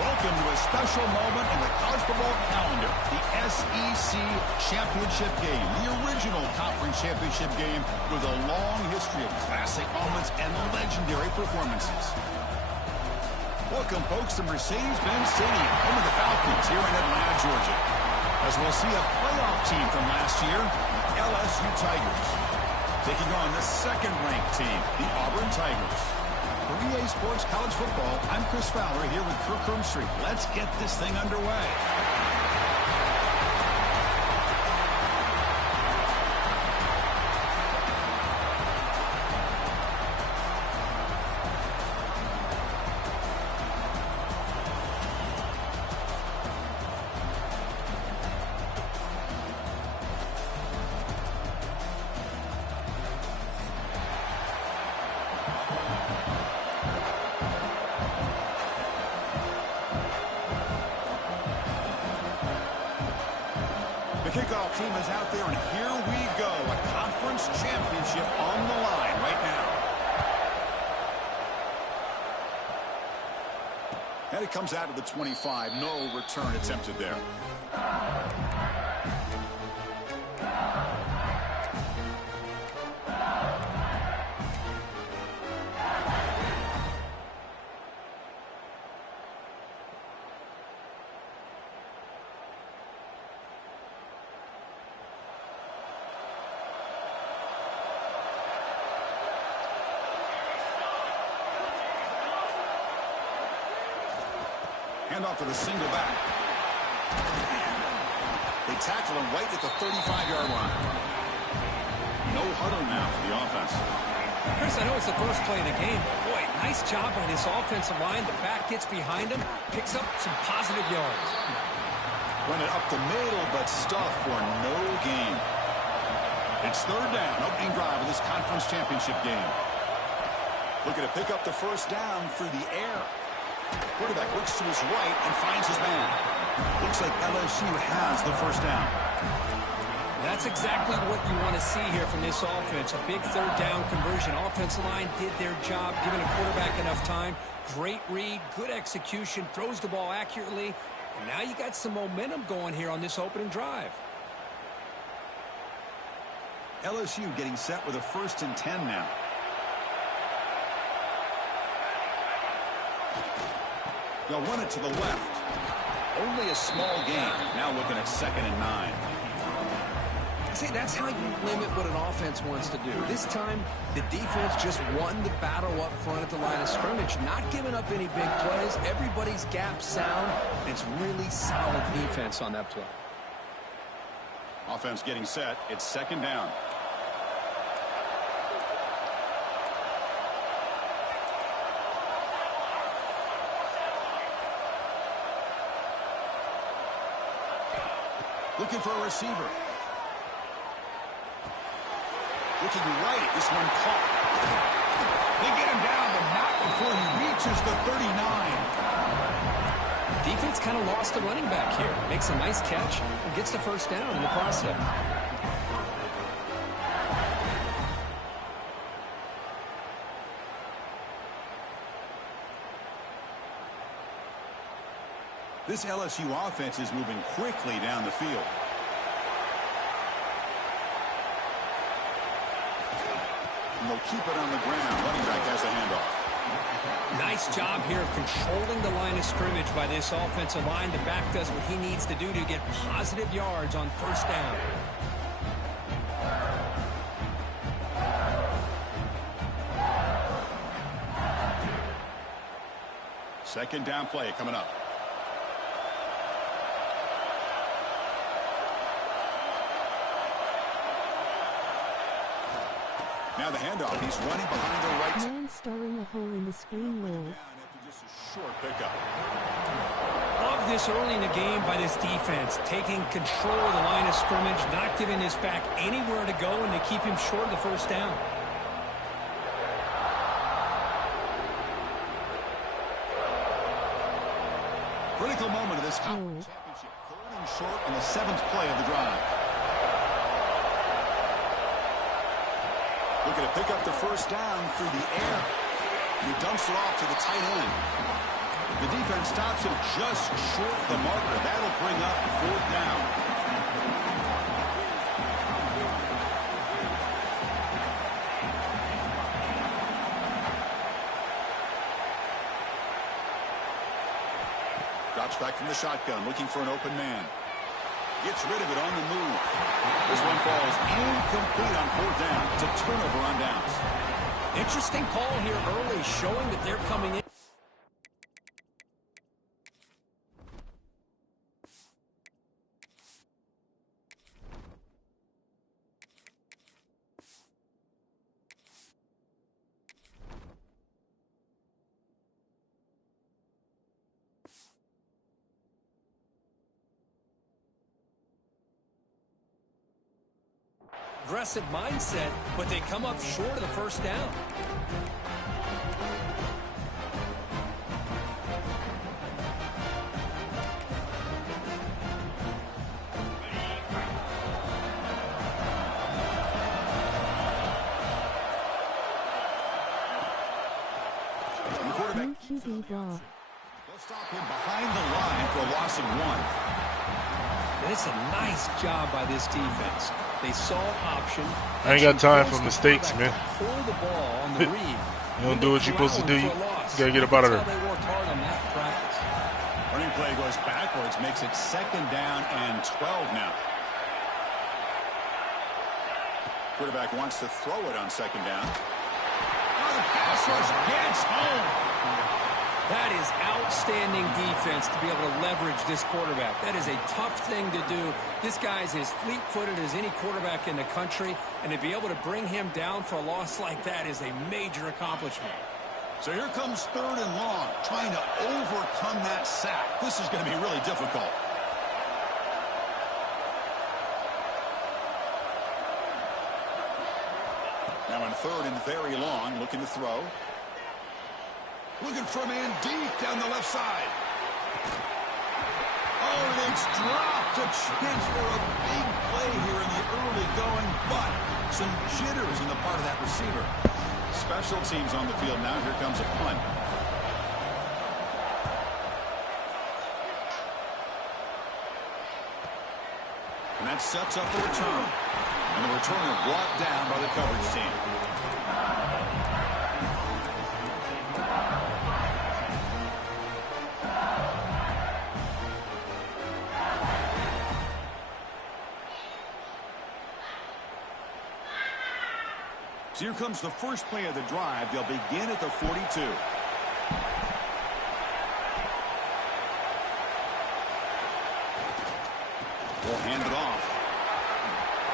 Welcome to a special moment in the college football calendar, the SEC Championship Game, the original conference championship game with a long history of classic moments and legendary performances. Welcome, folks, to Mercedes-Benz Stadium, home of the Falcons here in Atlanta, Georgia, as we'll see a playoff team from last year, the LSU Tigers, taking on the second-ranked team, the Auburn Tigers. For EA Sports College Football, I'm Chris Fowler here with Kirk Hermstreet. Let's get this thing underway. The kickoff team is out there, and here we go. A conference championship on the line right now. And it comes out of the 25. No return attempted there. Handoff to the single back. They tackle him right at the 35-yard line. No huddle now for the offense. Chris, I know it's the first play of the game. Boy, nice job by this offensive line. The back gets behind him, picks up some positive yards. Run it up the middle, but stuff for no gain. It's third down, opening drive of this conference championship game. Looking to pick up the first down through the air. Quarterback looks to his right and finds his man. Looks like LSU has the first down. That's exactly what you want to see here from this offense. A big third down conversion. Offensive line did their job, giving a quarterback enough time. Great read, good execution, throws the ball accurately. And now you got some momentum going here on this opening drive. LSU getting set with a 1st and 10 now. They'll run it to the left. Only a small gain. Now looking at 2nd and 9. See, that's how you limit what an offense wants to do. This time, the defense just won the battle up front at the line of scrimmage, not giving up any big plays. Everybody's gap sound. It's really solid defense on that play. Offense getting set. It's 2nd down. Looking for a receiver. Looking right. This one caught. They get him down, but not before he reaches the 39. Defense kind of lost the running back here. Makes a nice catch and gets the first down in the process. This LSU offense is moving quickly down the field. And they'll keep it on the ground. Running back has the handoff. Nice job here of controlling the line of scrimmage by this offensive line. The back does what he needs to do to get positive yards on first down. Second down play coming up. Now the handoff. He's running behind the right. Man storing a hole in the screen wall. After just a short pickup. Love this early in the game by this defense. Taking control of the line of scrimmage, not giving this back anywhere to go, and they keep him short of the first down. Critical moment of this conference championship. 3rd and short on the 7th play of the drive. Looking to pick up the first down through the air. He dumps it off to the tight end. The defense stops him just short of the marker. That'll bring up 4th down. Drops back from the shotgun, looking for an open man. Gets rid of it on the move. This one falls incomplete on 4th down. It's a turnover on downs. Interesting call here early, showing that they're coming in. Aggressive mindset, but they come up short of the 1st down. The quarterback. QB draw. They'll stop him behind the line for a loss of 1. And it's a nice job by this defense. They saw option. I ain't got time for mistakes, man. Hold the ball on the read. You don't do what you're supposed to do, you gotta get up out of there. They worked hard on that practice. Running play goes backwards, makes it 2nd down and 12 now. Quarterback wants to throw it on 2nd down. Oh, the pass rush gets home. That is outstanding defense to be able to leverage this quarterback. That is a tough thing to do. This guy's as fleet-footed as any quarterback in the country, and to be able to bring him down for a loss like that is a major accomplishment. So here comes 3rd and long, trying to overcome that sack. This is going to be really difficult. Now in 3rd and very long, looking to throw. Looking for a man deep down the left side. Oh, and it's dropped. A chance for a big play here in the early going, but some jitters on the part of that receiver. Special teams on the field now. Here comes a punt. And that sets up the return. And the returner brought down by the coverage team. So here comes the first play of the drive. They'll begin at the 42. Will hand it off.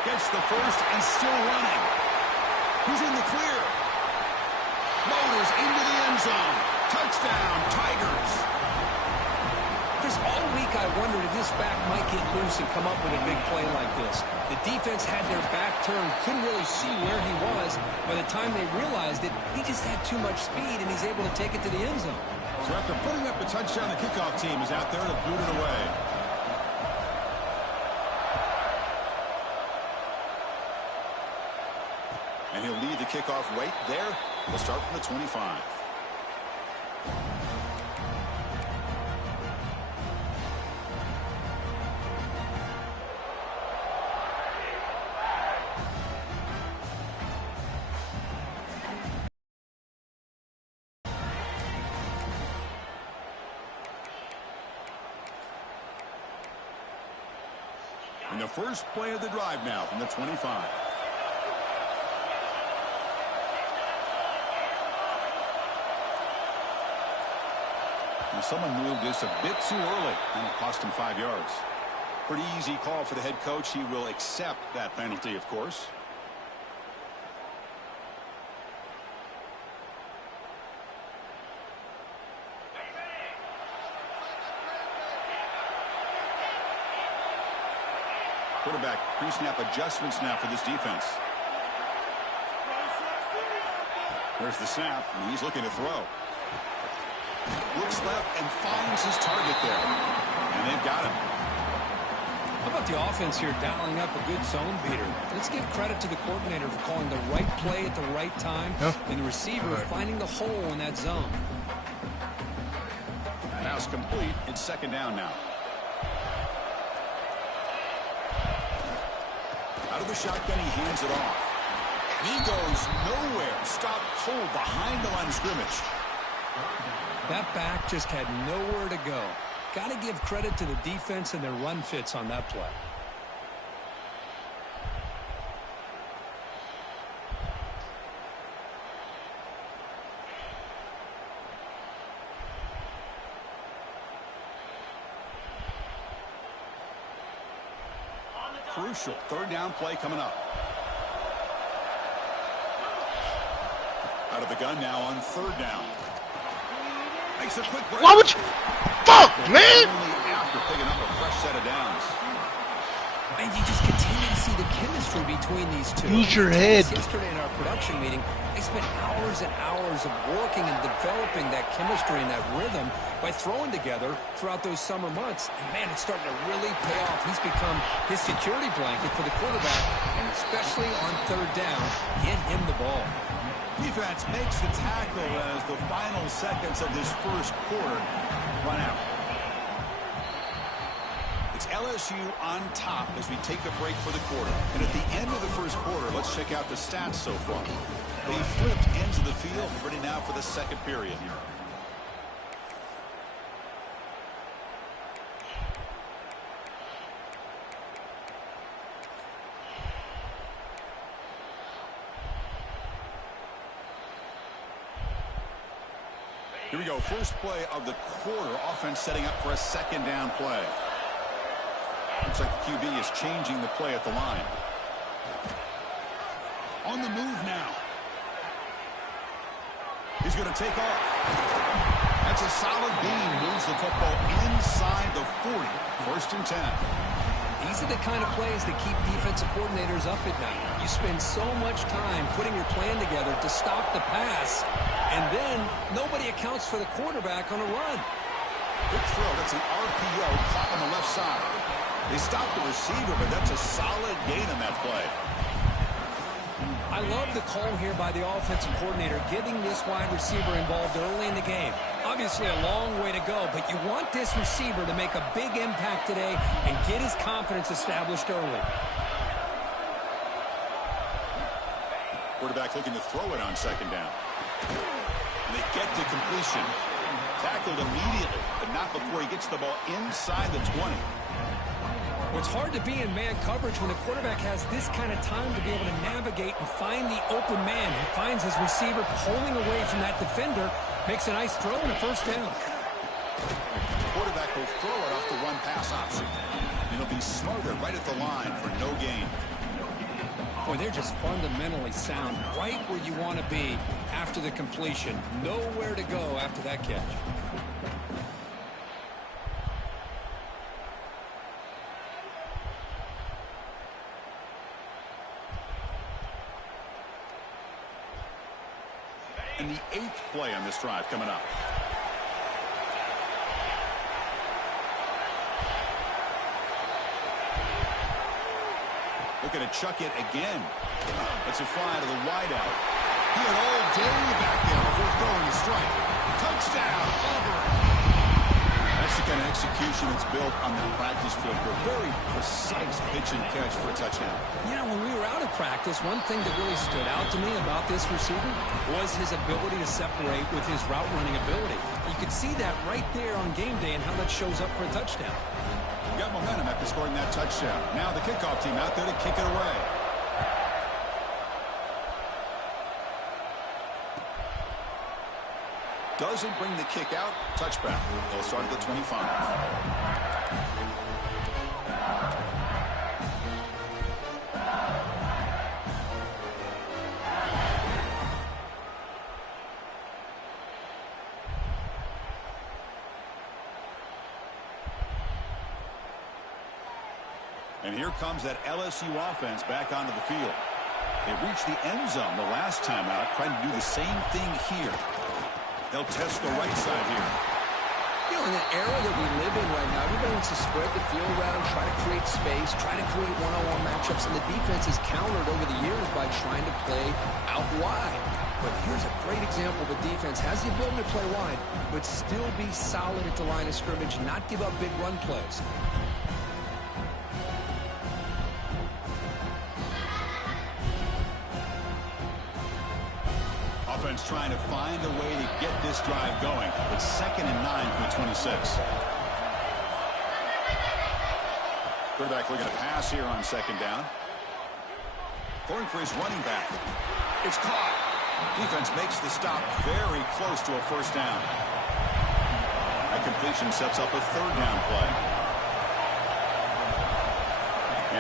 Gets the first and still running. He's in the clear. Motors into the end zone. Touchdown, Tigers. Chris, all week I wondered if this back might get loose and come up with a big play like this. The defense had their back turned, couldn't really see where he was. By the time they realized it, he just had too much speed, and he's able to take it to the end zone. So after putting up a touchdown, the kickoff team is out there to boot it away. And he'll lead the kickoff right there. They'll start from the 25. And the first play of the drive now from the 25. Now someone moved this a bit too early, and it cost him 5 yards. Pretty easy call for the head coach. He will accept that penalty, of course. Quarterback pre-snap adjustments now for this defense. There's the snap, and he's looking to throw. Looks left and finds his target there. And they've got him. How about the offense here dialing up a good zone beater? Let's give credit to the coordinator for calling the right play at the right time, and the receiver finding the hole in that zone. is complete. It's second down now. Out of the shotgun, he hands it off. He goes nowhere. Stopped cold behind the line of scrimmage. That back just had nowhere to go. Got to give credit to the defense and their run fits on that play. Crucial third down play coming up. Out of the gun now on third down. Makes a quick break. Why would you? Fuck, man! Only after picking up a fresh set of downs. And you just continue to see the chemistry between these two. Use your head. Yesterday in our production meeting, they spent hours and hours of working and developing that chemistry and that rhythm by throwing together throughout those summer months. And, man, it's starting to really pay off. He's become his security blanket for the quarterback, and especially on third down, get him the ball. Defense makes the tackle as the final seconds of this first quarter run out. It's LSU on top as we take a break for the quarter. And at the end of the first quarter, let's check out the stats so far. They flipped into the field, ready now for the second period. Here we go, first play of the quarter. Offense setting up for a second down play. Looks like the QB is changing the play at the line. On the move now. He's going to take off. That's a solid gain. Moves the football inside the 40. First and 10. These are the kind of plays that keep defensive coordinators up at night. You spend so much time putting your plan together to stop the pass, and then nobody accounts for the quarterback on a run. Good throw. That's an RPO caught on the left side. They stopped the receiver, but that's a solid gain on that play. I love the call here by the offensive coordinator, getting this wide receiver involved early in the game. Obviously a long way to go, but you want this receiver to make a big impact today and get his confidence established early. Quarterback looking to throw it on second down. And they get to completion. Tackled immediately, but not before he gets the ball inside the 20. Well, it's hard to be in man coverage when the quarterback has this kind of time to be able to navigate and find the open man. He finds his receiver pulling away from that defender, makes a nice throw and a first down. The quarterback will throw it off the run-pass option. It'll be smothered right at the line for no gain. Boy, they're just fundamentally sound, right where you want to be after the completion. Nowhere to go after that catch. And the 8th play on this drive coming up. Looking to chuck it again. It's a fly to the wideout. He had all day back there before throwing the strike. Touchdown, Auburn. That's the kind of execution that's built on the practice field for a very precise pitch and catch for a touchdown. You know, when we were out of practice, one thing that really stood out to me about this receiver was his ability to separate with his route running ability. You could see that right there on game day and how that shows up for a touchdown. Got momentum after scoring that touchdown. Now the kickoff team out there to kick it away. Doesn't bring the kick out. Touchback. They'll start at the 25. And here comes that LSU offense back onto the field. They reached the end zone the last time out, trying to do the same thing here. They'll test the right side here. You know, in the era that we live in right now, everybody wants to spread the field around, try to create space, try to create one-on-one matchups, and the defense is countered over the years by trying to play out wide. But here's a great example. The defense has the ability to play wide, but still be solid at the line of scrimmage, not give up big run plays. Offense trying to find a way to get this drive going. It's 2nd and 9 from the 26. Quarterback looking to pass here on 2nd down. Going for his running back. It's caught. Defense makes the stop very close to a 1st down. That completion sets up a 3rd down play.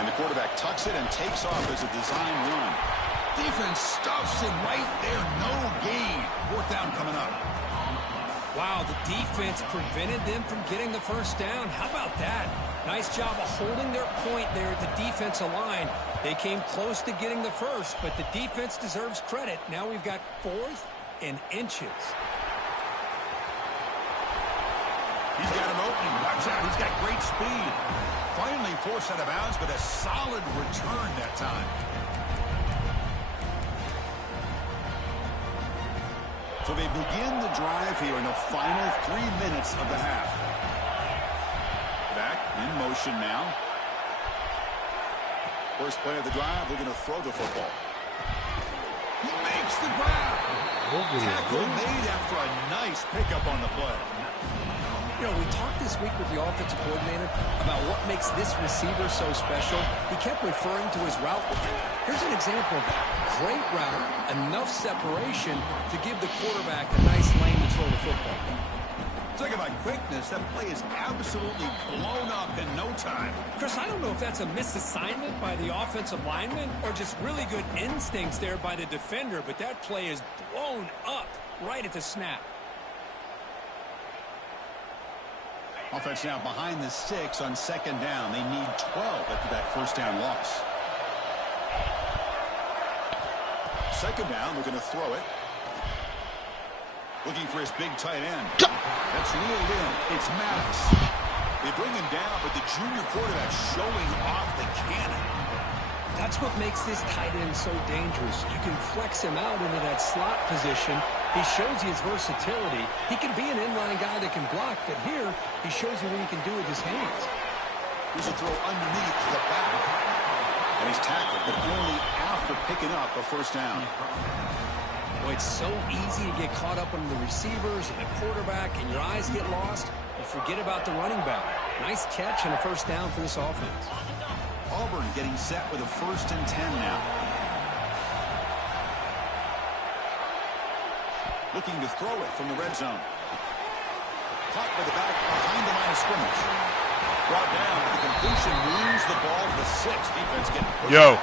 And the quarterback tucks it and takes off as a design run. Defense stuffs him right there. No gain. 4th down coming up. Wow, the defense prevented them from getting the 1st down. How about that? Nice job of holding their point there at the defensive line. They came close to getting the 1st, but the defense deserves credit. Now we've got 4th and inches. He's got him open. Watch out. He's got great speed. Finally forced out of bounds, but a solid return that time. So they begin the drive here in the final 3 minutes of the half. Back in motion now. First play of the drive, they're going to throw the football. He makes the grab. Tackle made after a nice pickup on the play. You know, we talked this week with the offensive coordinator about what makes this receiver so special. He kept referring to his route. Here's an example of that. Great route, enough separation to give the quarterback a nice lane to throw the football. Talk about quickness. That play is absolutely blown up in no time. Chris, I don't know if that's a misassignment by the offensive lineman or just really good instincts there by the defender, but that play is blown up right at the snap. Offense now behind the 6 on 2nd down. They need 12 after that 1st down loss. 2nd down, they're going to throw it. Looking for his big tight end. That's reeled in. It's Maddox. They bring him down, but the junior quarterback showing off the cannon. That's what makes this tight end so dangerous. You can flex him out into that slot position. He shows you his versatility. He can be an inline guy that can block, but here he shows you what he can do with his hands. Here's a throw underneath to the back. And he's tackled, but only after picking up a 1st down. Boy, it's so easy to get caught up on the receivers and the quarterback, and your eyes get lost. You forget about the running back. Nice catch and a 1st down for this offense. Auburn getting set with a 1st and 10 now. Looking to throw it from the red zone. Caught by the back behind the line of scrimmage. Brought down with the completion, moves the ball to the 6. Defense getting pushed. Yo.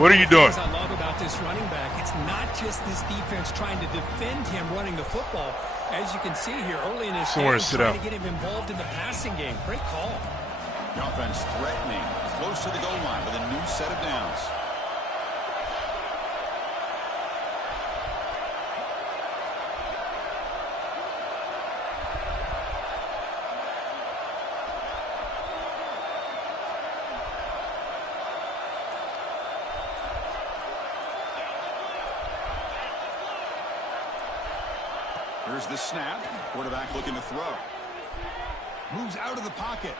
What are you doing? I love about this running back, it's not just this defense trying to defend him running the football. As you can see here early in his game, trying to get him involved in the passing game. Great call. The offense threatening, close to the goal line with a new set of downs. Here's the snap. Quarterback looking to throw. Moves out of the pocket.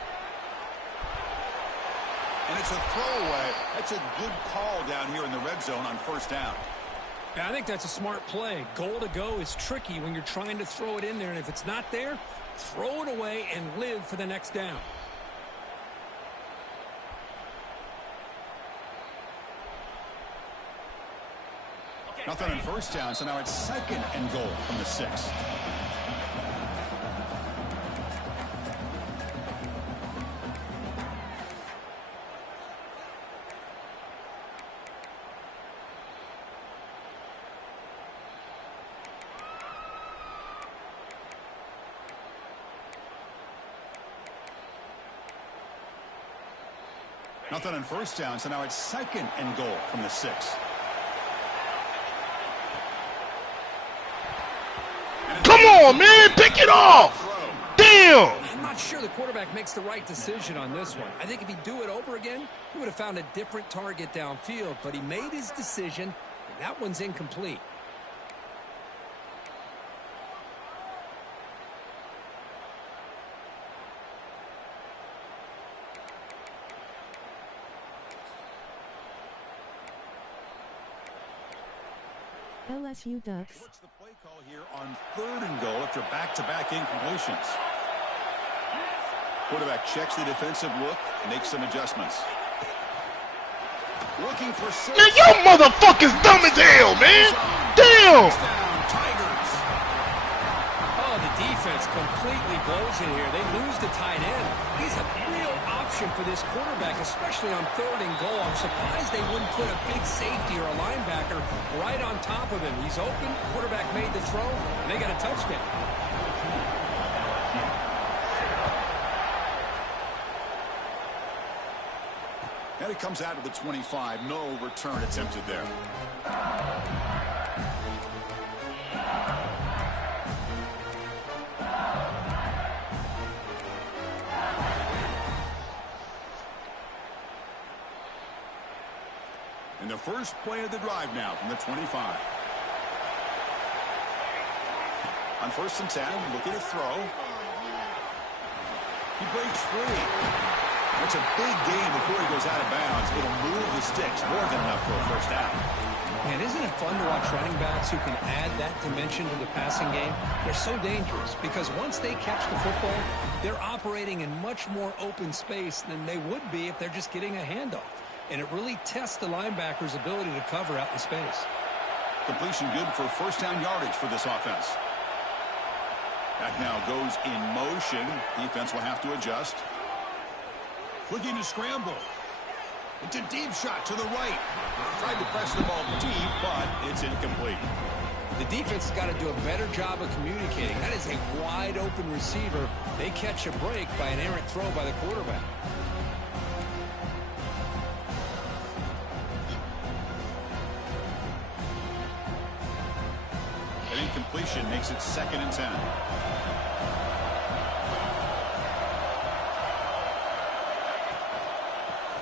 And it's a throwaway. That's a good call down here in the red zone on 1st down. Yeah, I think that's a smart play. Goal to go is tricky when you're trying to throw it in there. And if it's not there, throw it away and live for the next down. Nothing on 1st down, so now it's 2nd and goal from the 6. Nothing on 1st down, so now it's 2nd and goal from the 6. Come on, man. Pick it off. Damn. I'm not sure the quarterback makes the right decision on this one. I think if he'd do it over again, he would have found a different target downfield. But he made his decision. That one's incomplete. LSU Ducks. What's the play call here on 3rd and goal after back-to-back incompletions? Quarterback checks the defensive look, makes some adjustments. Looking for six. Man, your motherfucker's dumb as hell, man. Damn. Tigers. Oh, the defense completely blows it here. They lose the tight end. He's a real option for this quarterback, especially on 3rd and goal. I'm surprised they wouldn't put a big safety or a linebacker right on top of him. He's open. Quarterback made the throw, and they got a touchdown. And it comes out of the 25. No return attempted there. And the first play of the drive now from the 25. On 1st and 10, looking to throw. He breaks free. It's a big gain before he goes out of bounds. It'll move the sticks more than enough for a first down. Man, isn't it fun to watch running backs who can add that dimension to the passing game? They're so dangerous because once they catch the football, they're operating in much more open space than they would be if they're just getting a handoff. And it really tests the linebacker's ability to cover out in space. Completion good for first down yardage for this offense. That now goes in motion. Defense will have to adjust. Looking to scramble. It's a deep shot to the right. Tried to press the ball deep, but it's incomplete. The defense has got to do a better job of communicating. That is a wide open receiver. They catch a break by an errant throw by the quarterback. An incompletion makes it 2nd and 10.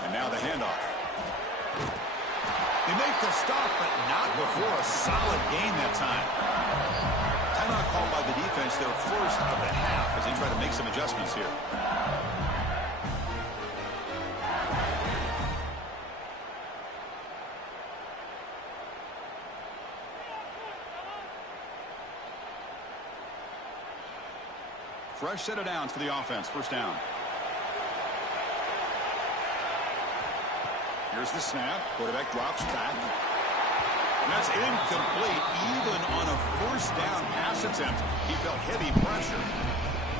And now the handoff. They make the stop, but not before a solid gain that time. Timeout called by the defense, their first of the half, as they try to make some adjustments here. Fresh set of downs for the offense. First down. Here's the snap. Quarterback drops back. And that's incomplete. Even on a first down pass attempt, he felt heavy pressure.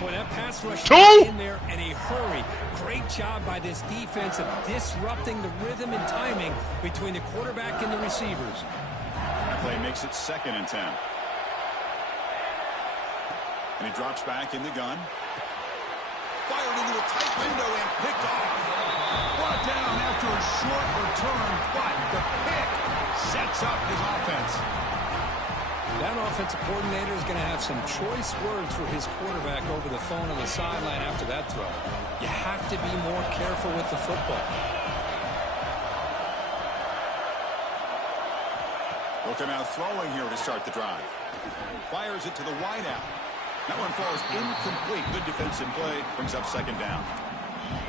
Boy, that pass rush got in there in a hurry. Great job by this defense of disrupting the rhythm and timing between the quarterback and the receivers. That play makes it 2nd and 10. And he drops back in the gun. Fired into a tight window and picked off. Brought down after a short return, but the pick sets up his offense. That offensive coordinator is going to have some choice words for his quarterback over the phone on the sideline after that throw. You have to be more careful with the football. Looking out throwing here to start the drive. Fires it to the wideout. That one falls incomplete. Good defensive play. Brings up 2nd down.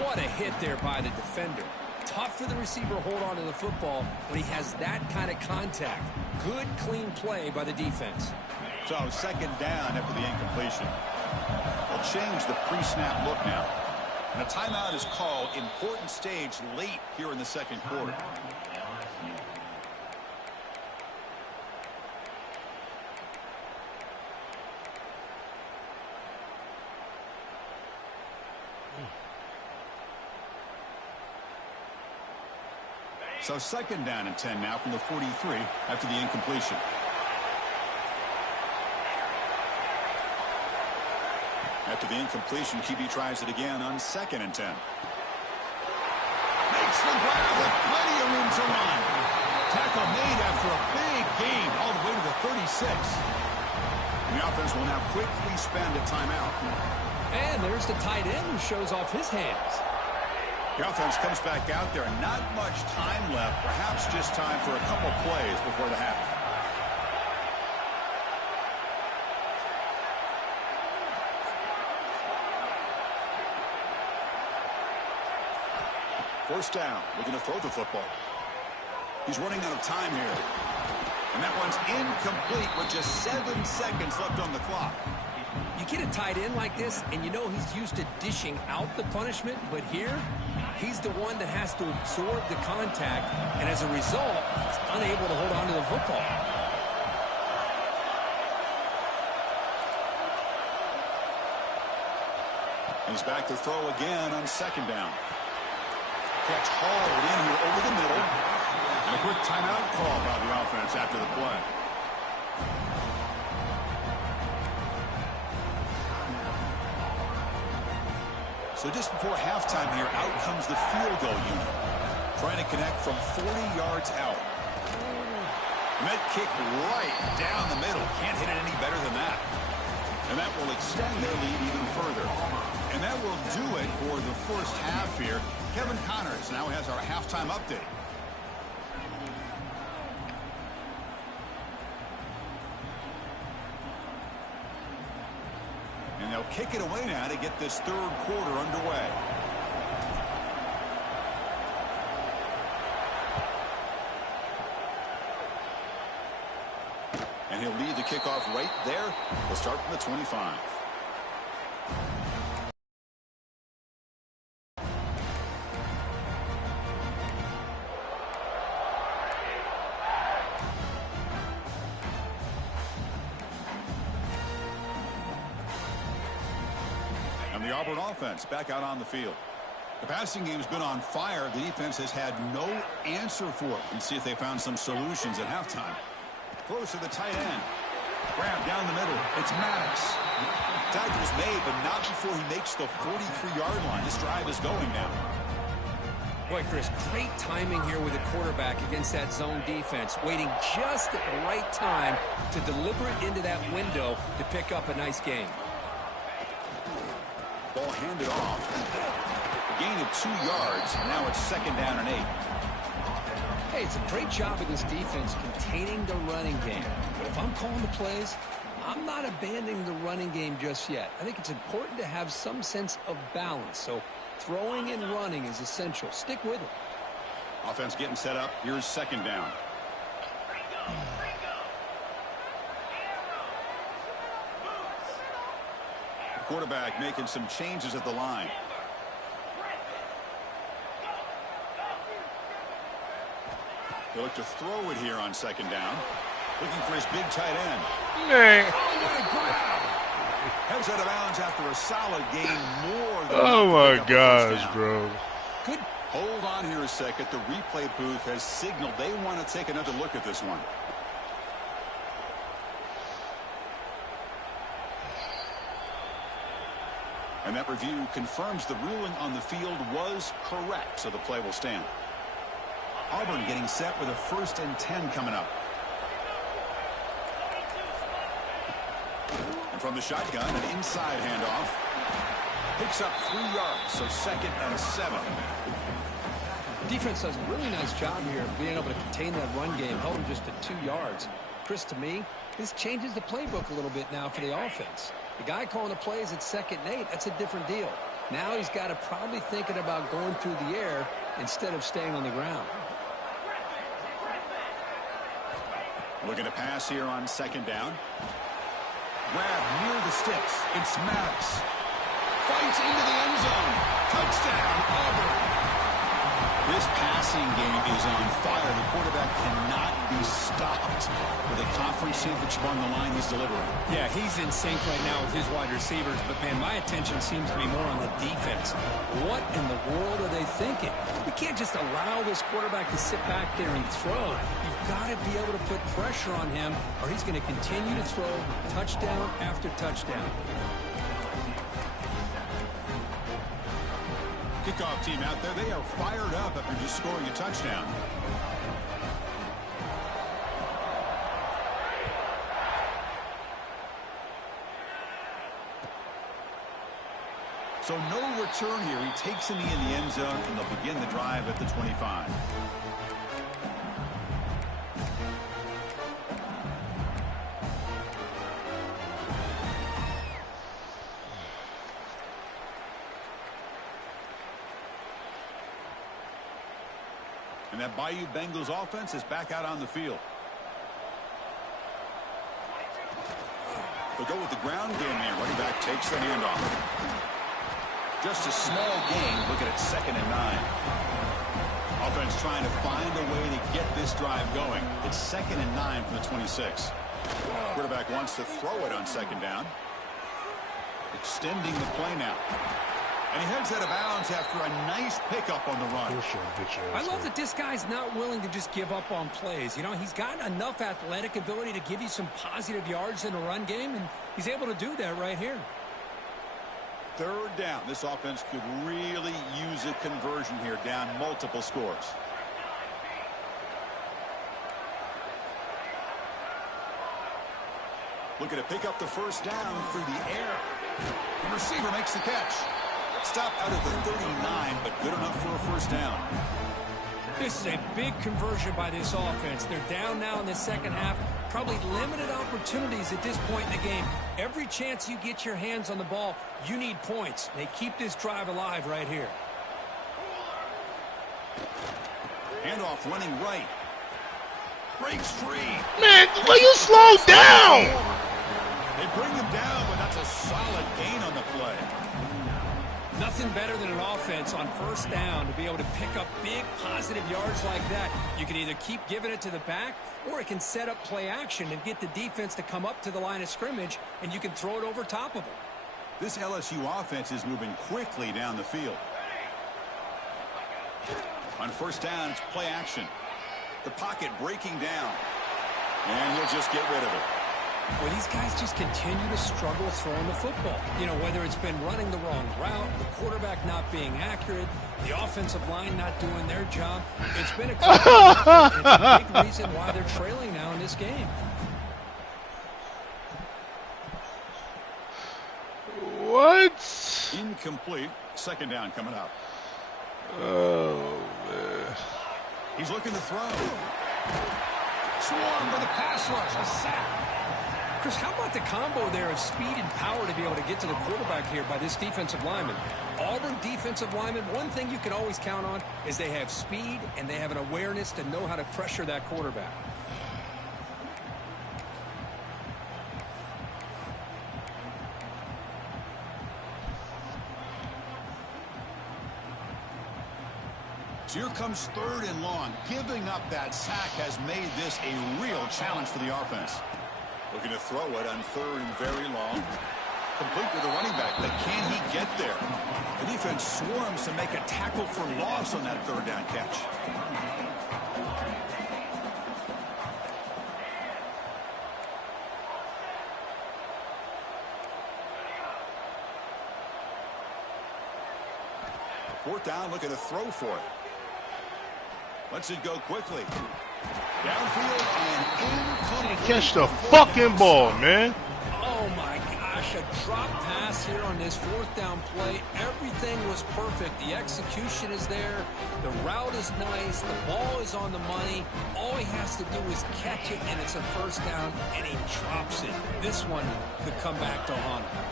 What a hit there by the defender. Tough for the receiver to hold on to the football when he has that kind of contact. Good, clean play by the defense. So 2nd down after the incompletion. They'll change the pre-snap look now. And a timeout is called. Important stage late here in the 2nd quarter. So 2nd down and 10 now from the 43 after the incompletion. After the incompletion, QB tries it again on 2nd and 10. Makes the grab with plenty of room to run. Tackle made after a big gain all the way to the 36. And the offense will now quickly spend a timeout. And there's the tight end who shows off his hands. The offense comes back out there, and not much time left. Perhaps just time for a couple plays before the half. First down, looking to throw the football. He's running out of time here. And that one's incomplete with just 7 seconds left on the clock. You get a tight end like this, and you know he's used to dishing out the punishment, but here, he's the one that has to absorb the contact, and as a result, he's unable to hold on to the football. He's back to throw again on second down. Catch hauled in here over the middle. And a quick timeout call by the offense after the play. So just before halftime here, out comes the field goal unit. Trying to connect from 40 yards out. Met kick right down the middle. Can't hit it any better than that. And that will extend their lead even further. And that will do it for the first half here. Kevin Connors now has our halftime update. And they'll kick it away now to get this third quarter underway. And he'll lead the kickoff right there. We'll start from the 25. And the Auburn offense back out on the field. The passing game's been on fire. The defense has had no answer for it. And see if they found some solutions at halftime. Close to the tight end. Grab down the middle. It's Maddox. Tacle's made, but not before he makes the 43-yard line. This drive is going now. Boy, Chris, great timing here with the quarterback against that zone defense. Waiting just at the right time to deliver it into that window to pick up a nice gain. Ball handed off. A gain of 2 yards. Now it's second down and 8. Hey, it's a great job of this defense containing the running game. But if I'm calling the plays, I'm not abandoning the running game just yet. I think it's important to have some sense of balance. So throwing and running is essential. Stick with it. Offense getting set up. Here's second down. The quarterback making some changes at the line. He'll look to throw it here on second down. Looking for his big tight end. Man. Heads out of bounds after a solid gain, more than Oh my gosh, bro. Good. Hold on here a second. The replay booth has signaled they want to take another look at this one. And that review confirms the ruling on the field was correct, so the play will stand. Auburn getting set with a 1st and 10 coming up. And from the shotgun, an inside handoff. Picks up 3 yards, so second and 7. Defense does a really nice job here of being able to contain that run game, held them just at 2 yards. Chris, to me, this changes the playbook a little bit now for the offense. The guy calling the plays at 2nd and 8, that's a different deal. Now he's got to probably thinking about going through the air instead of staying on the ground. Looking to pass here on second down. Grab near the sticks. It's Maddox. Fights into the end zone. Touchdown, Auburn. This passing game is on fire. The quarterback cannot be stopped. With a conference championship on the line, he's delivering. Yeah, he's in sync right now with his wide receivers, but, man, my attention seems to be more on the defense. What in the world are they thinking? We can't just allow this quarterback to sit back there and throw. You've got to be able to put pressure on him, or he's going to continue to throw touchdown after touchdown. Kickoff team out there, they are fired up after just scoring a touchdown. So no return here. He takes him in the end zone, and they'll begin the drive at the 25. And that Bayou Bengals offense is back out on the field. They'll go with the ground game here. Running back takes the handoff. Just a small gain. Looking at 2nd and 9. Offense trying to find a way to get this drive going. It's 2nd and 9 from the 26. Quarterback wants to throw it on 2nd down. Extending the play now. And he heads out of bounds after a nice pickup on the run. I love that this guy's not willing to just give up on plays. You know, he's got enough athletic ability to give you some positive yards in the run game, and he's able to do that right here. 3rd down. This offense could really use a conversion here, down multiple scores. Looking to pick up the 1st down through the air. The receiver makes the catch. Stop out of the 39, but good enough for a 1st down. This is a big conversion by this offense. They're down now in the 2nd half. Probably limited opportunities at this point in the game. Every chance you get your hands on the ball, you need points. They keep this drive alive right here. Handoff running right. Breaks free. Man, will you slow down? They bring him down, but that's a solid gain on the play. Nothing better than an offense on 1st down to be able to pick up big positive yards like that. You can either keep giving it to the back, or it can set up play action and get the defense to come up to the line of scrimmage, and you can throw it over top of them. This LSU offense is moving quickly down the field. On 1st down, it's play action. The pocket breaking down. And he'll just get rid of it. Well, these guys just continue to struggle throwing the football. You know, whether it's been running the wrong route, the quarterback not being accurate, the offensive line not doing their job. It's been a big reason why they're trailing now in this game. What? Incomplete. 2nd down coming up. Oh, man. He's looking to throw. Swarm for the pass rush. A sack. Chris, how about the combo there of speed and power to be able to get to the quarterback here by this defensive lineman? Auburn defensive lineman, one thing you can always count on is they have speed and they have an awareness to know how to pressure that quarterback. So here comes 3rd and long. Giving up that sack has made this a real challenge for the offense. Looking to throw it on 3rd and very long. Complete with the running back, but can he get there? The defense swarms to make a tackle for loss on that 3rd down catch. Fourth down, looking to throw for it. Lets it go quickly. Downfield and incomplete. Catch the fucking ball, man. Oh my gosh, a drop pass here on this 4th down play. Everything was perfect. The execution is there. The route is nice. The ball is on the money. All he has to do is catch it, and it's a 1st down, and he drops it. This one could come back to haunt him.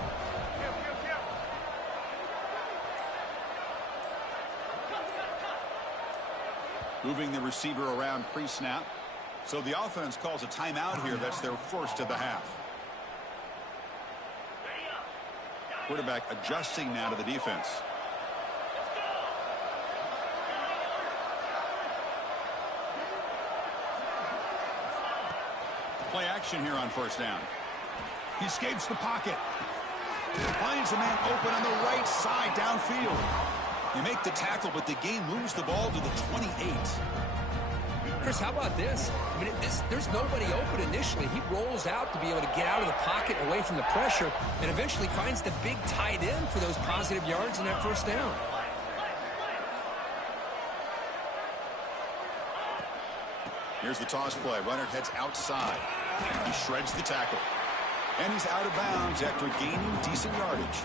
Moving the receiver around pre-snap. So the offense calls a timeout here. That's their 1st of the half. Quarterback adjusting now to the defense. Play action here on 1st down. He escapes the pocket. Finds a man open on the right side downfield. They make the tackle, but the game moves the ball to the 28. Chris, how about this? I mean, there's nobody open initially. He rolls out to be able to get out of the pocket away from the pressure and eventually finds the big tight end for those positive yards in that 1st down. Here's the toss play. Runner heads outside. He shreds the tackle. And he's out of bounds after gaining decent yardage.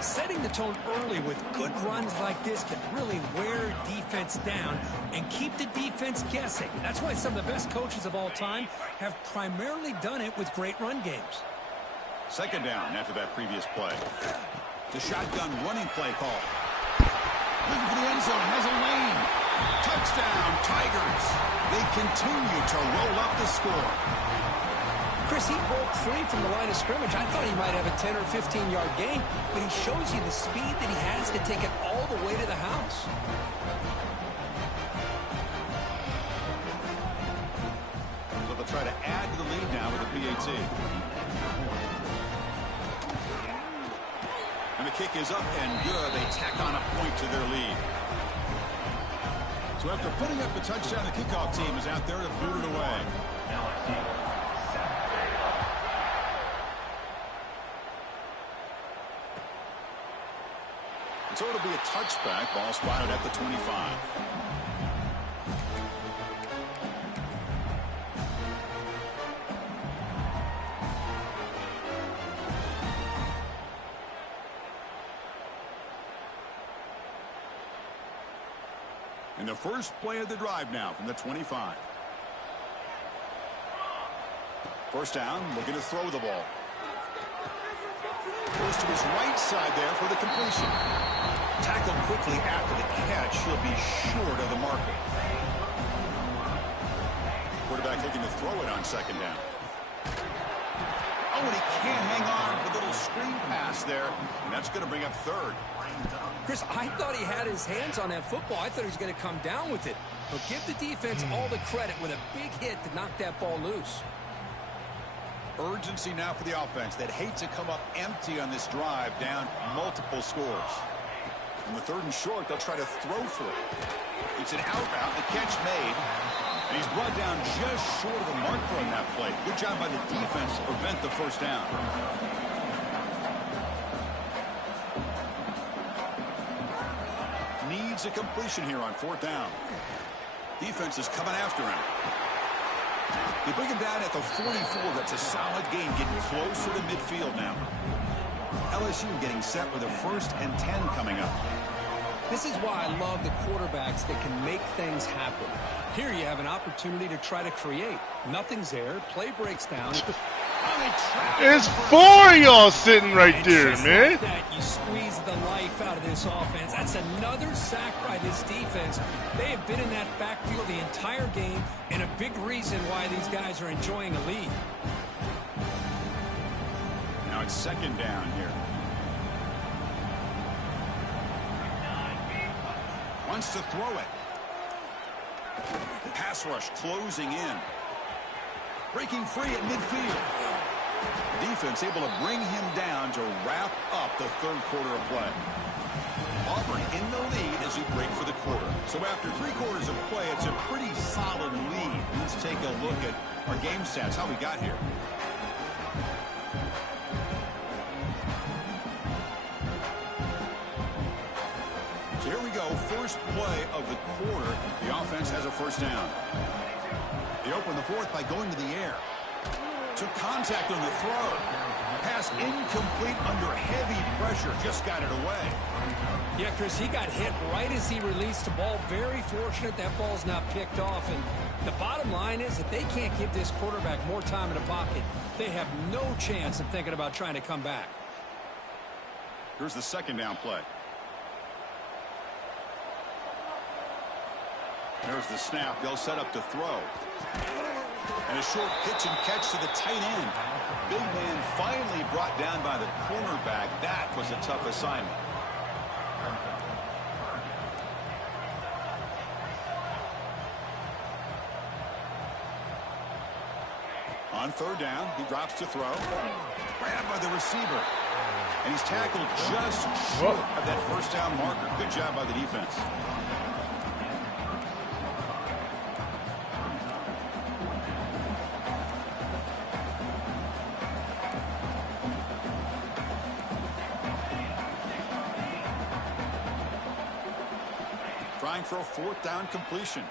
Setting the tone early with good runs like this can really wear defense down and keep the defense guessing. That's why some of the best coaches of all time have primarily done it with great run games. Second down after that previous play. The shotgun running play call. Looking for the end zone, has a lane. Touchdown, Tigers. They continue to roll up the score. Chris, he broke free from the line of scrimmage. I thought he might have a 10 or 15-yard gain, but he shows you the speed that he has to take it all the way to the house. So they'll try to add to the lead now with a PAT. And the kick is up and good. They tack on a point to their lead. So after putting up the touchdown, the kickoff team is out there to boot it away. So it'll be a touchback. Ball spotted at the 25. And the first play of the drive now from the 25. First down, looking to throw the ball. Goes to his right side there for the completion. Tackled quickly after the catch. He'll be short of the marker. Quarterback looking to throw it on second down. Oh, and he can't hang on for the little screen pass there. And that's going to bring up third. Chris, I thought he had his hands on that football. I thought he was going to come down with it. But give the defense all the credit with a big hit to knock that ball loose. Urgency now for the offense that hate to come up empty on this drive, down multiple scores. On the third and short, they'll try to throw for it. It's an out-route, the catch made, and he's brought down just short of the marker on that play. Good job by the defense to prevent the first down. Needs a completion here on fourth down. Defense is coming after him. They bring him down at the 44. That's a solid gain, getting closer to midfield now. LSU getting set with a 1st and 10 coming up. This is why I love the quarterbacks that can make things happen. Here you have an opportunity to try to create. Nothing's there. Play breaks down. It's 4 of y'all sitting right there, man. Like that, you squeeze the life out of this offense. That's another sack by this defense. They have been in that backfield the entire game, and a big reason why these guys are enjoying a lead. Now it's second down here. Wants to throw it. The pass rush closing in. Breaking free at midfield. Defense able to bring him down to wrap up the third quarter of play. Auburn in the lead as we break for the quarter. So after 3 quarters of play, it's a pretty solid lead. Let's take a look at our game stats, how we got here. So here we go, first play of the quarter. The offense has a first down. They open the fourth by going to the air. Took contact on the throw. Pass incomplete under heavy pressure. Just got it away. Yeah, Chris, he got hit right as he released the ball. Very fortunate that ball's not picked off. And the bottom line is that they can't give this quarterback more time in the pocket. They have no chance of thinking about trying to come back. Here's the second down play. There's the snap. They'll set up to throw. And a short pitch and catch to the tight end. Big man finally brought down by the cornerback. That was a tough assignment. On third down, he drops to throw. Grabbed by the receiver. And he's tackled just short of that first down marker. Good job by the defense. Trying for a fourth down completion.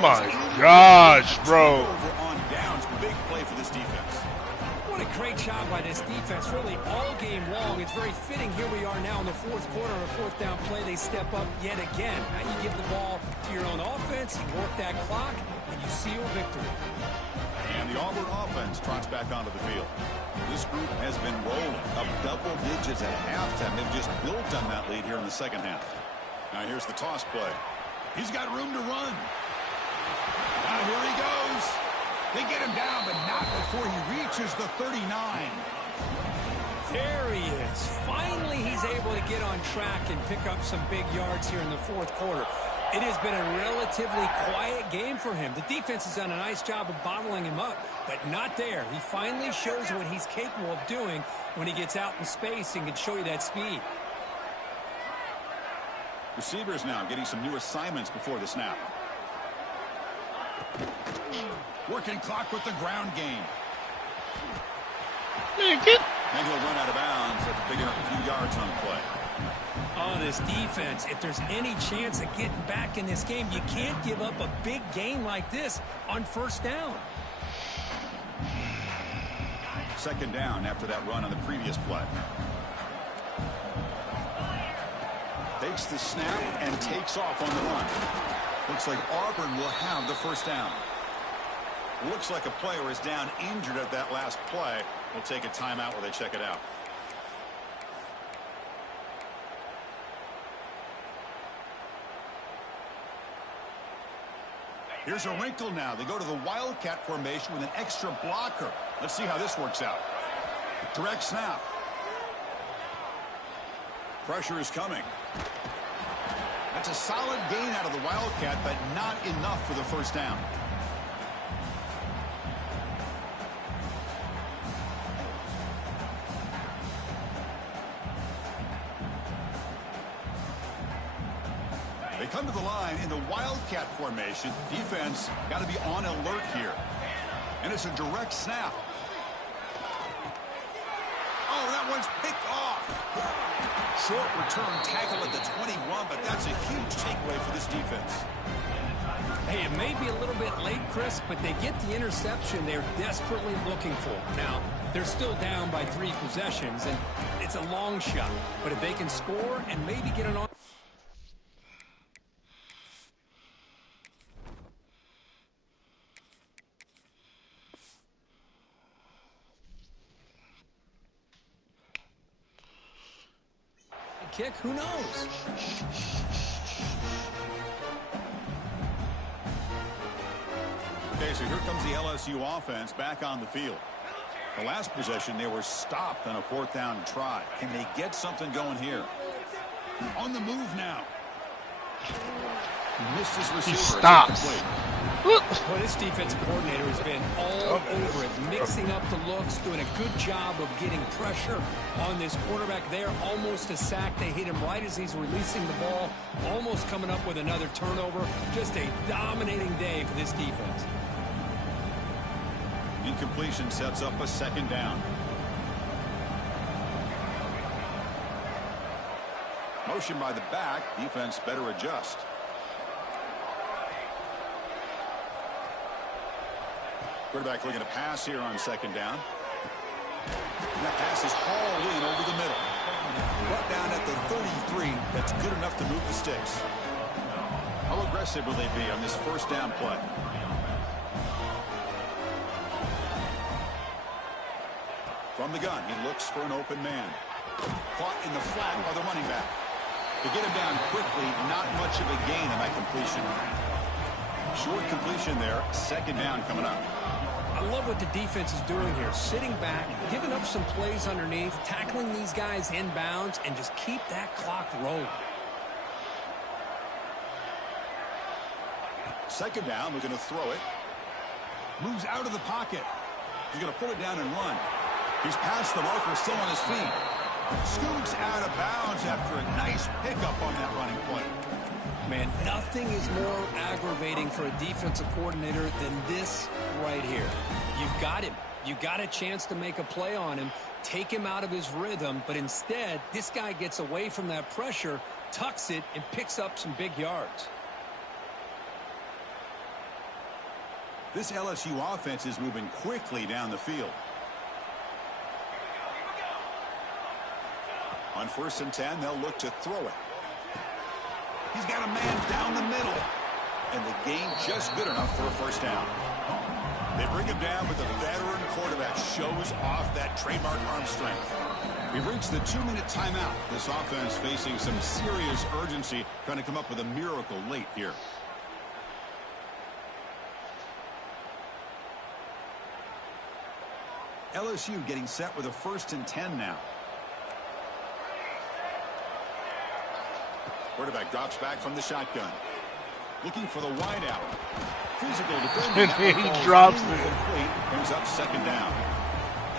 My gosh, bro. Over on downs, big play for this defense. What a great job by this defense, really all game long. It's very fitting. Here we are now in the fourth quarter, a fourth down play. They step up yet again. Now you give the ball to your own offense, you work that clock, and you seal victory. And the Auburn offense trots back onto the field. This group has been rolling up double digits at halftime. They've just built on that lead here in the second half. Now here's the toss play. He's got room to run. Now here he goes. They get him down, but not before he reaches the 39. There he is. Finally, he's able to get on track and pick up some big yards here in the fourth quarter. It has been a relatively quiet game for him. The defense has done a nice job of bottling him up, but not there. He finally shows what he's capable of doing when he gets out in space and can show you that speed. Receivers now getting some new assignments before the snap. Working clock with the ground game. Man, get... And he'll run out of bounds after picking up a few yards on the play. Oh, this defense, if there's any chance of getting back in this game, you can't give up a big gain like this on first down. Second down after that run on the previous play. Takes the snap and takes off on the run. Looks like Auburn will have the first down. Looks like a player is down injured at that last play. We'll take a timeout while they check it out. Here's a wrinkle now. They go to the Wildcat formation with an extra blocker. Let's see how this works out. Direct snap. Pressure is coming. That's a solid gain out of the Wildcat, but not enough for the first down. They come to the line in the Wildcat formation. Defense got to be on alert here. And it's a direct snap. Oh, that one's picked off. Short return tackle at the 21, but that's a huge takeaway for this defense. Hey, it may be a little bit late, Chris, but they get the interception they're desperately looking for. Now, they're still down by 3 possessions, and it's a long shot. But if they can score and maybe get an on... kick, who knows? Okay, so here comes the LSU offense back on the field. The last possession, they were stopped on a fourth down try. Can they get something going here? On the move now. He missed his receiver. He stops. Well, this defensive coordinator has been all over it, mixing up the looks, doing a good job of getting pressure on this quarterback there. Almost a sack. They hit him right as he's releasing the ball, almost coming up with another turnover. Just a dominating day for this defense. Incompletion sets up a second down. Motion by the back. Defense better adjust. Quarterback looking to pass here on second down. And that pass is hauled in over the middle. Brought down at the 33. That's good enough to move the sticks. How aggressive will they be on this first down play? From the gun, he looks for an open man. Caught in the flat by the running back. To get him down quickly, not much of a gain in that completion. Short completion there. Second down coming up. I love what the defense is doing here. Sitting back, giving up some plays underneath, tackling these guys inbounds, and just keep that clock rolling. Second down, we're going to throw it. Moves out of the pocket. He's going to put it down and run. He's past the marker, still on his feet. Scoots out of bounds after a nice pickup on that running play. Man, nothing is more aggravating for a defensive coordinator than this right here. You've got him. You got a chance to make a play on him, take him out of his rhythm, but instead, this guy gets away from that pressure, tucks it, and picks up some big yards. This LSU offense is moving quickly down the field. On 1st and 10, they'll look to throw it. He's got a man down the middle. And the gain just good enough for a first down. They bring him down, but the veteran quarterback shows off that trademark arm strength. We've reached the 2-minute timeout. This offense facing some serious urgency, trying to come up with a miracle late here. LSU getting set with a 1st and 10 now. Quarterback drops back from the shotgun. Looking for the wide out. Physical defending. He drops it. Brings up 2nd down.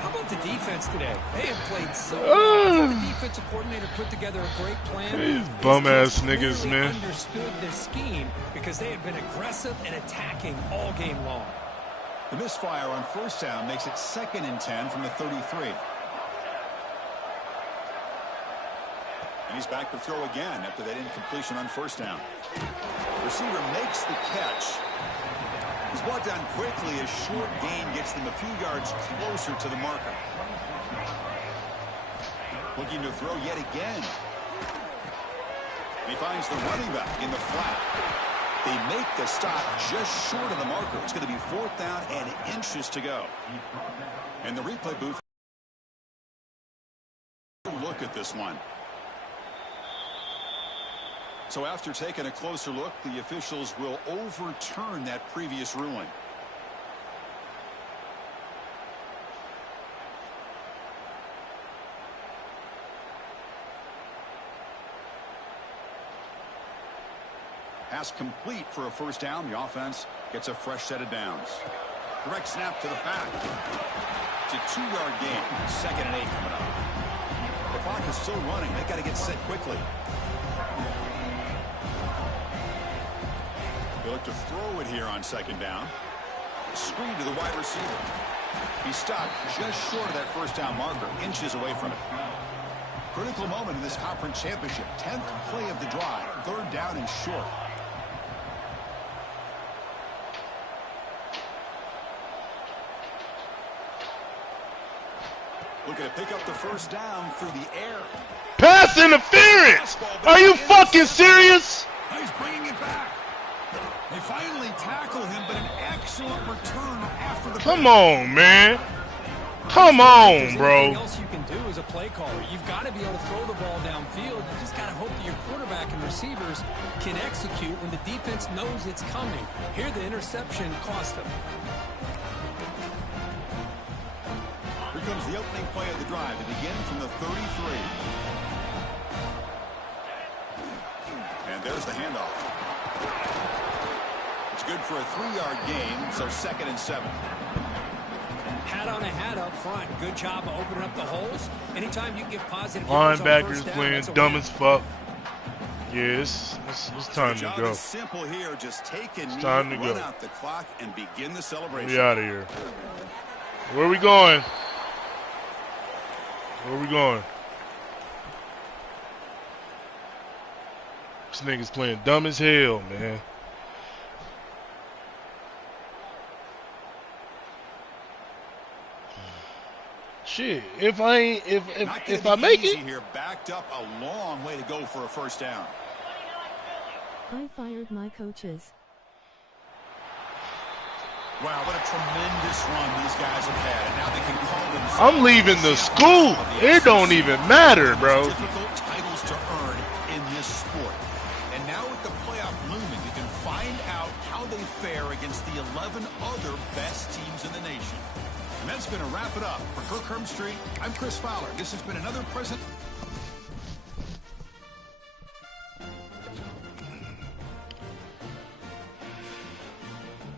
How about the defense today? They have played so well. The defensive coordinator put together a great plan. These bum-ass niggas, really man. Understood their scheme because they have been aggressive and attacking all game long. The misfire on 1st down makes it 2nd and 10 from the 33. And he's back to throw again after that incompletion on 1st down. Receiver makes the catch. He's brought down quickly. A short gain gets them a few yards closer to the marker. Looking to throw yet again. And he finds the running back in the flat. They make the stop just short of the marker. It's going to be 4th down and inches to go. And the replay booth. Look at this one. So after taking a closer look, the officials will overturn that previous ruling. Pass complete for a first down. The offense gets a fresh set of downs. Direct snap to the back. It's a 2-yard gain. 2nd and 8 coming up. The clock is still running. They got to get set quickly. They look to throw it here on 2nd down. Screen to the wide receiver. He stopped just short of that first down marker, inches away from it. Critical moment in this conference championship. 10th play of the drive. 3rd down and short. Looking to pick up the first down through the air. Pass interference! Are you fucking serious? He's bringing it back. They finally tackle him, but an excellent return after the. Come on, man. Come on, bro. Anything else you can do as a play caller. You've got to be able to throw the ball downfield. You just got to hope that your quarterback and receivers can execute when the defense knows it's coming. Here, the interception cost them. Here comes the opening play of the drive. It begins from the 33. And there's the handoff. It's good for a 3-yard gain, so 2nd and 7. Hat on a hat up front. Good job of opening up the holes. Anytime you get positive Linebackers playing dumb as fuck. Yeah, it's time to go. Simple here. Just take a knee, Time to run go. out the clock, and begin the celebration. We out of here. Where we going? Where we going? This nigga's playing dumb as hell, man. Shit, if I ain't, if I make it here, backed up a long way to go for a first down. I fired my coaches. Wow, what a tremendous run these guys have had, and now they can call themselves. I'm leaving the school, it don't even matter, bro. Difficult titles to earn in this sport, and now with the playoff looming, you can find out how they fare against the 11 other best teams in the nation. And that's going to wrap it up. For Kirk Herbstreit, I'm Chris Fowler. This has been another present.